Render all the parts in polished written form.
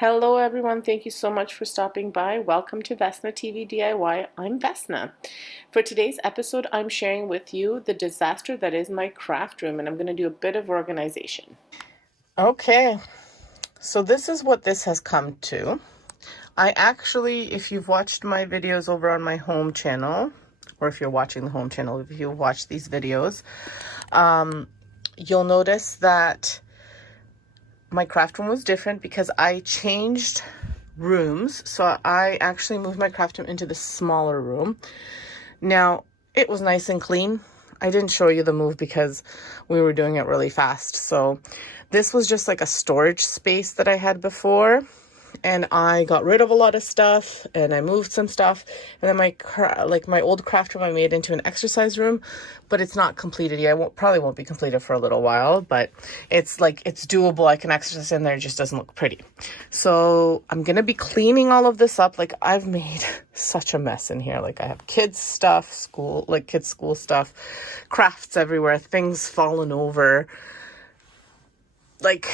Hello everyone, thank you so much for stopping by. Welcome to Vesna TV DIY. I'm Vesna. For today's episode, I'm sharing with you the disaster that is my craft room, and I'm going to do a bit of organization. Okay, so this is what this has come to. I actually, if you've watched my videos over on my home channel, or if you're watching the home channel, if you've watched these videos, you'll notice that my craft room was different because I changed rooms. So I actually moved my craft room into the smaller room. Now, it was nice and clean. I didn't show you the move because we were doing it really fast. So this was just like a storage space that I had before. And I got rid of a lot of stuff and I moved some stuff. And then my old craft room I made into an exercise room, but it's not completed yet. Probably won't be completed for a little while, but it's doable. I can exercise in there. It just doesn't look pretty. So I'm going to be cleaning all of this up. Like, I've made such a mess in here. Like, I have kids stuff, kids school stuff, crafts everywhere, things fallen over. Like,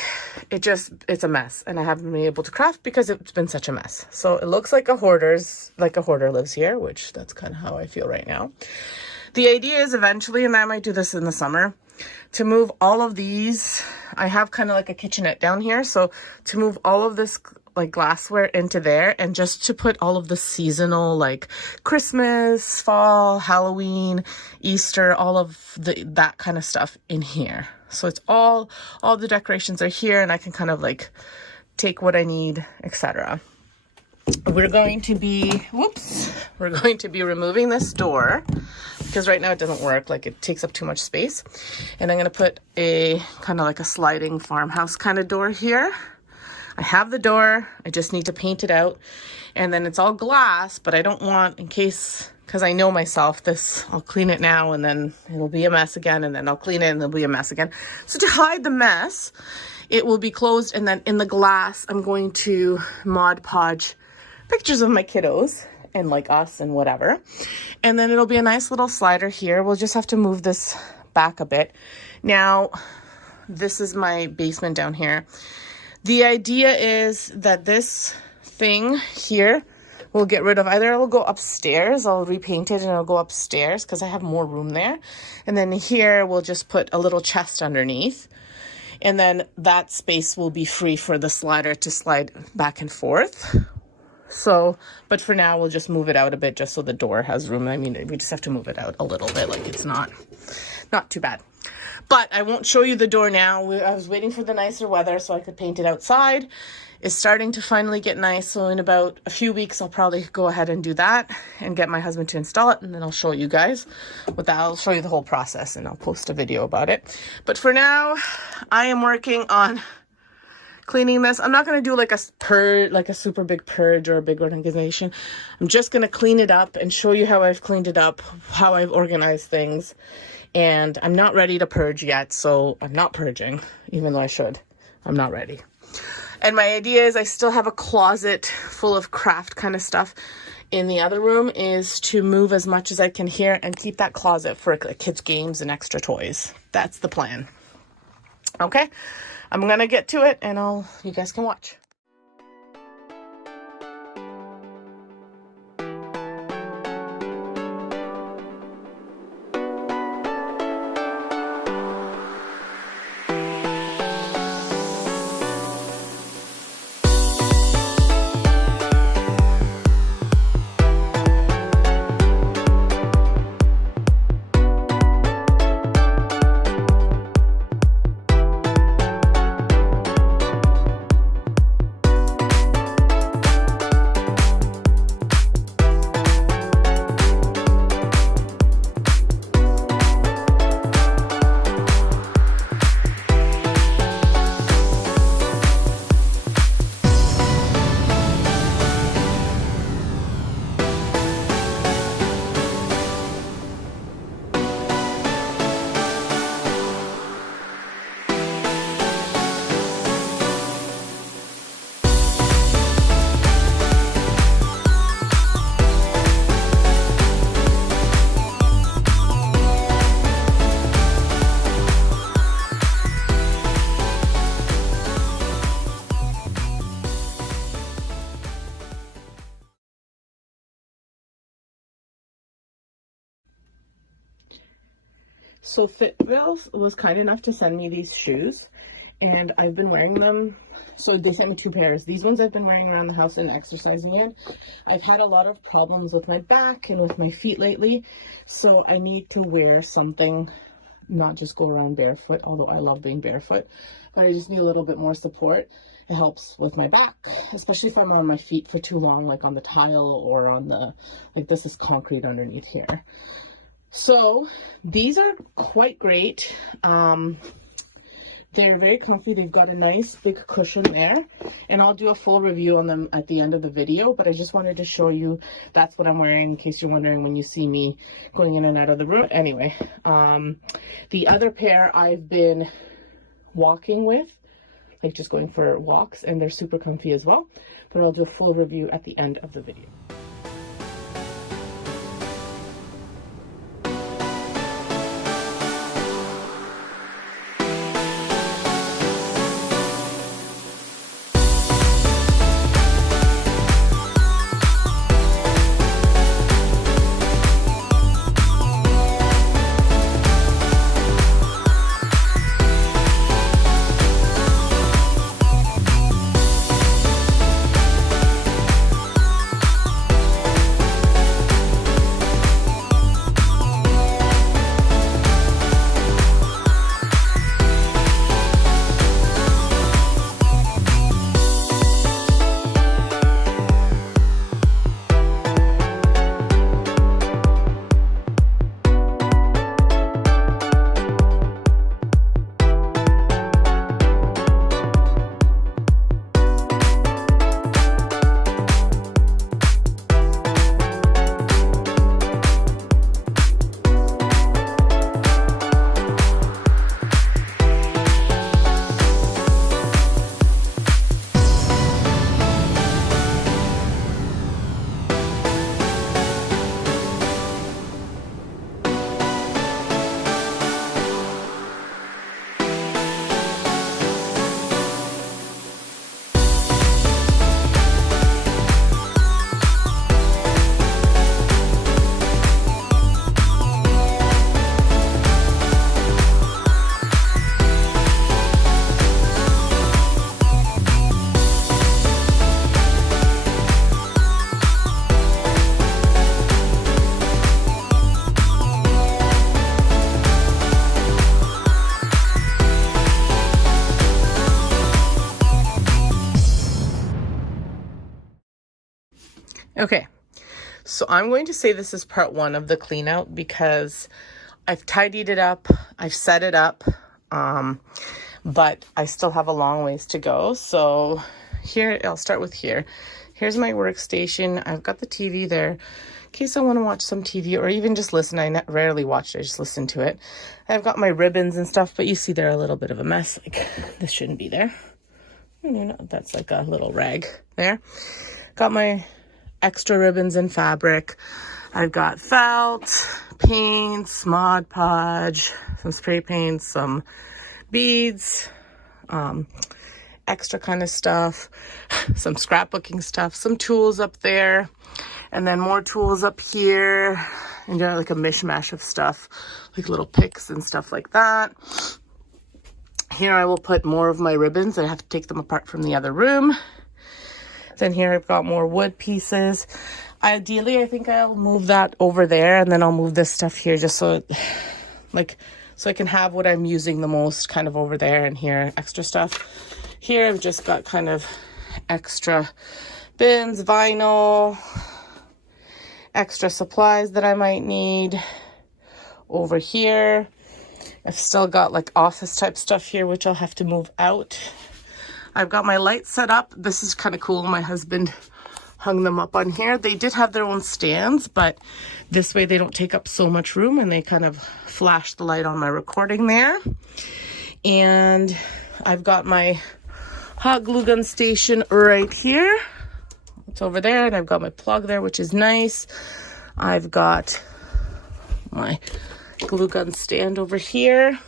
it's a mess, and I haven't been able to craft because it's been such a mess. So it looks like a hoarder lives here, which that's kind of how I feel right now. The idea is eventually, and I might do this in the summer, to move all of these. I have kind of like a kitchenette down here, so to move all of this like glassware into there, and just to put all of the seasonal, like Christmas, fall, Halloween, Easter, all of that kind of stuff in here. So it's all the decorations are here, and I can kind of like take what I need, etc. We're going to be removing this door because right now it doesn't work. Like, it takes up too much space. And I'm going to put a kind of like a sliding farmhouse kind of door here. I have the door. I just need to paint it out. And then it's all glass, but I don't want, because I know myself, I'll clean it now and then it'll be a mess again, and then I'll clean it and it'll be a mess again. So to hide the mess, it will be closed, and then in the glass, I'm going to Mod Podge pictures of my kiddos and like us and whatever. And then it'll be a nice little slider here. We'll just have to move this back a bit. Now, this is my basement down here. The idea is that this thing here we'll get rid of. Either it'll go upstairs, I'll repaint it and it'll go upstairs because I have more room there. And then here we'll just put a little chest underneath. And then that space will be free for the slider to slide back and forth. So, but for now we'll just move it out a bit just so the door has room. I mean, we just have to move it out a little bit. Like, it's not too bad. But I won't show you the door now. I was waiting for the nicer weather so I could paint it outside. It's starting to finally get nice. So in about a few weeks, I'll probably go ahead and do that and get my husband to install it. And then I'll show you guys with that. I'll show you the whole process and I'll post a video about it. But for now, I am working on cleaning this. I'm not going to do like a super big purge or a big organization. I'm just going to clean it up and show you how I've cleaned it up, how I've organized things. And I'm not ready to purge yet, so I'm not purging, even though I should. I'm not ready. And my idea is I still have a closet full of craft kind of stuff in the other room, is to move as much as I can here and keep that closet for kids' games and extra toys. That's the plan. Okay, I'm going to get to it and you guys can watch. So Fitville was kind enough to send me these shoes, and I've been wearing them. So they sent me 2 pairs. These ones I've been wearing around the house and exercising in. I've had a lot of problems with my back and with my feet lately, so I need to wear something, not just go around barefoot, although I love being barefoot, but I just need a little bit more support. It helps with my back, especially if I'm on my feet for too long, like on the tile or on the, like this is concrete underneath here. So these are quite great. They're very comfy. They've got a nice big cushion there, and I'll do a full review on them at the end of the video, but I just wanted to show you that's what I'm wearing in case you're wondering when you see me going in and out of the room. Anyway, the other pair I've been walking with, like just going for walks, and they're super comfy as well, but I'll do a full review at the end of the video. Okay, so I'm going to say this is part 1 of the clean out because I've tidied it up, I've set it up, but I still have a long ways to go. So here, I'll start with here. Here's my workstation. I've got the TV there in case I want to watch some TV or even just listen. I rarely watch it, I just listen to it. I've got my ribbons and stuff, but you see they're a little bit of a mess. Like, this shouldn't be there. You know, that's like a little rag there. Got my extra ribbons and fabric. I've got felt, paints, Mod Podge, some spray paints, some beads, extra kind of stuff, some scrapbooking stuff, some tools up there, and then more tools up here, and like a mishmash of stuff, like little picks and stuff like that. Here I will put more of my ribbons. I have to take them apart from the other room. Then here I've got more wood pieces. Ideally, I think I'll move that over there, and then I'll move this stuff here just so so I can have what I'm using the most kind of over there, and here extra stuff. Here I've just got kind of extra bins, vinyl, extra supplies that I might need. Over here I've still got like office type stuff here, which I'll have to move out. I've got my lights set up. This is kind of cool. My husband hung them up on here. They did have their own stands, but this way they don't take up so much room, and they kind of flash the light on my recording there. And I've got my hot glue gun station right here. It's over there, and I've got my plug there, which is nice. I've got my glue gun stand over here.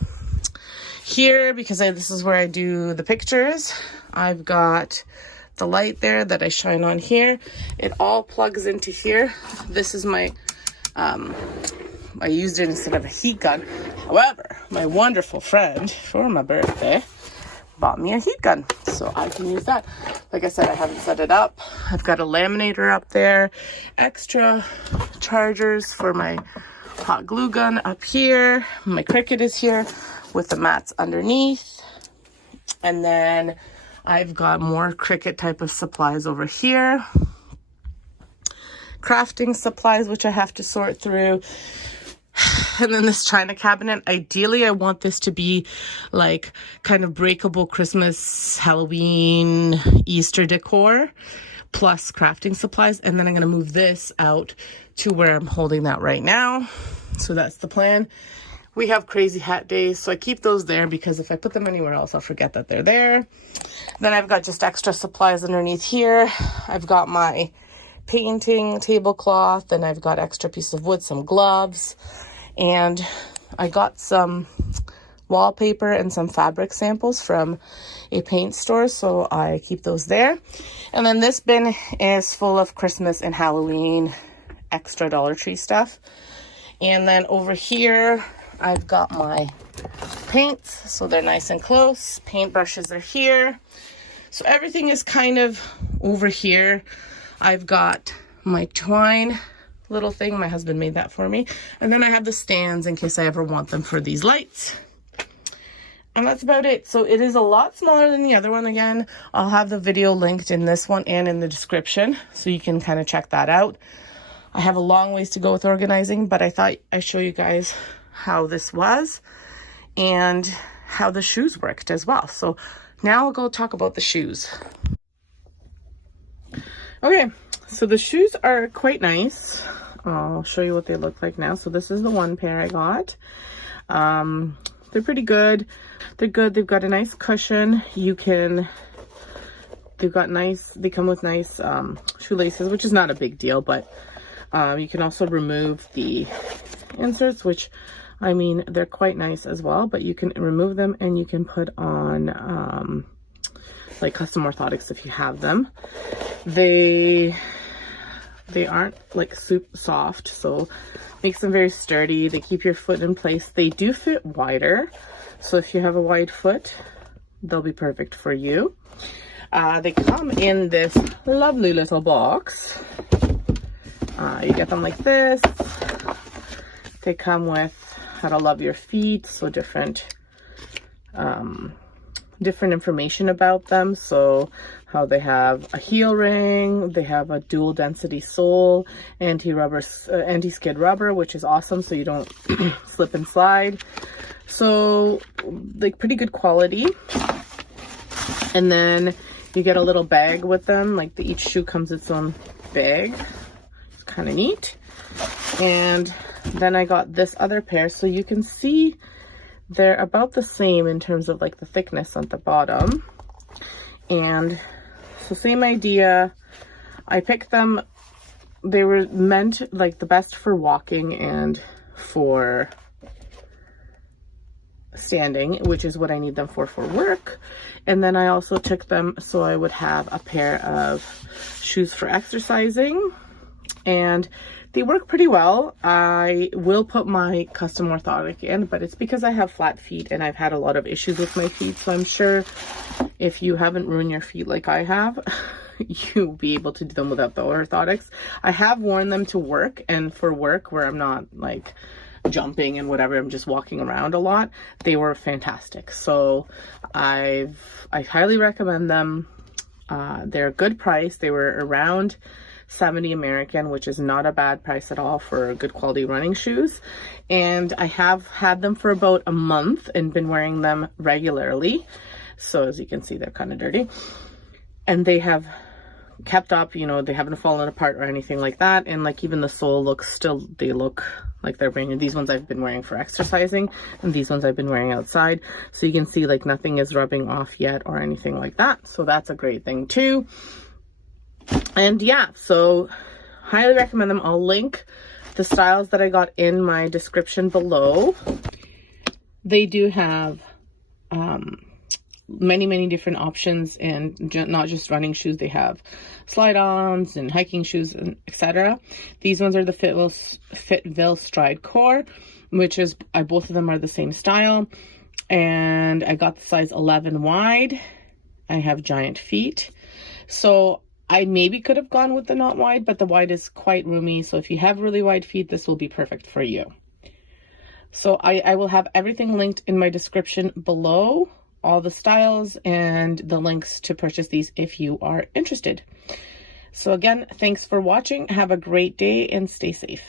Here, because this is where I do the pictures, I've got the light there that I shine on here. It all plugs into here. This is my I used it instead of a heat gun. However, my wonderful friend for my birthday bought me a heat gun, so I can use that. Like I said, I haven't set it up. I've got a laminator up there, extra chargers for my hot glue gun up here. My Cricut is here with the mats underneath. And then I've got more Cricut type of supplies over here. Crafting supplies, which I have to sort through. And then this china cabinet, ideally I want this to be like kind of breakable Christmas, Halloween, Easter decor, plus crafting supplies. And then I'm going to move this out to where I'm holding that right now. So that's the plan. We have crazy hat days, so I keep those there because if I put them anywhere else, I'll forget that they're there. Then I've got just extra supplies underneath here. I've got my painting tablecloth, and I've got extra piece of wood, some gloves, and I got some wallpaper and some fabric samples from a paint store, so I keep those there. And then this bin is full of Christmas and Halloween extra Dollar Tree stuff. And then over here I've got my paints, so they're nice and close. Paint brushes are here, so everything is kind of over here. I've got my twine little thing. My husband made that for me. And then I have the stands in case I ever want them for these lights. And that's about it. So it is a lot smaller than the other one. Again, I'll have the video linked in this one and in the description, so you can kind of check that out. I have a long ways to go with organizing, but I thought I'd show you guys how this was and how the shoes worked as well. So now I'll go talk about the shoes. Okay, so the shoes are quite nice. I'll show you what they look like now. So this is the one pair I got. They're pretty good. They're good. They've got a nice cushion. They come with nice shoelaces, which is not a big deal, but you can also remove the inserts, which, I mean, they're quite nice as well, but you can remove them and you can put on like custom orthotics if you have them. They aren't like super soft, so makes them very sturdy. They keep your foot in place. They do fit wider, so if you have a wide foot, they'll be perfect for you. They come in this lovely little box. You get them like this. They come with how to love your feet, so different information about them. So how they have a heel ring, they have a dual density sole, anti-skid rubber, which is awesome, so you don't slip and slide. So like pretty good quality. And then you get a little bag with them, like each shoe comes its own bag. It's kind of neat. And then I got this other pair, so you can see they're about the same in terms of like the thickness at the bottom. And so same idea. I picked them, they were meant like the best for walking and for standing, which is what I need them for work. And then I also took them so I would have a pair of shoes for exercising, and they work pretty well. I will put my custom orthotic in, but it's because I have flat feet and I've had a lot of issues with my feet. So I'm sure if you haven't ruined your feet like I have, you'll be able to do them without the orthotics. I have worn them to work, and for work where I'm not like jumping and whatever, I'm just walking around a lot, they were fantastic. So I highly recommend them. They're a good price. They were around $70 American, which is not a bad price at all for good quality running shoes. And I have had them for about a month and been wearing them regularly. So as you can see, they're kind of dirty. And they have kept up, you know, they haven't fallen apart or anything like that. And like even the sole they look like they're brand new. These ones I've been wearing for exercising, and these ones I've been wearing outside. So you can see like nothing is rubbing off yet or anything like that. So that's a great thing too. And yeah, so highly recommend them. I'll link the styles that I got in my description below. They do have many different options, and not just running shoes. They have slide-ons and hiking shoes and etc. These ones are the Fitville Stride Core, which is both of them are the same style, and I got the size 11 wide. I have giant feet, so I maybe could have gone with the not wide, but the wide is quite roomy. So if you have really wide feet, this will be perfect for you. So I will have everything linked in my description below, all the styles and the links to purchase these if you are interested. So again, thanks for watching. Have a great day and stay safe.